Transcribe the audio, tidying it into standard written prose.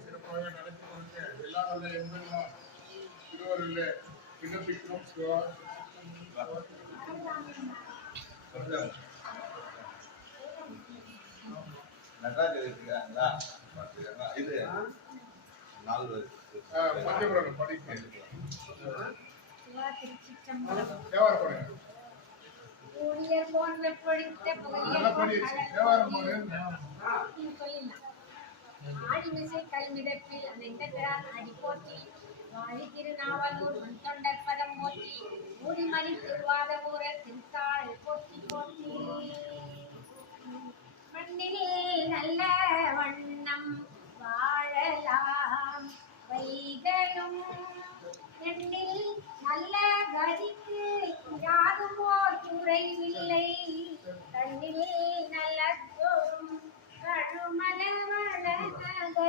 சிறப்பாக நடத்தி கொடுக்க எல்லா நல்ல எண்ணெல்லாம் திருவருள விண்ணப்பிக்கிறோம். நடராஜ இருக்காங்களா? இது நாலு பஞ்சபுரம் படிக்க ஆடிமிசை கல்மிடப்பில் வெங்கட்ரான் அடிப்போற்றி வாழி திருநாவலூர் தொண்டர் பதம் போற்றி ஊடிமணி திருவாத ஊர திருத்தாள் போற்றி போற்றி மண்ணிலே நல்ல வண்ண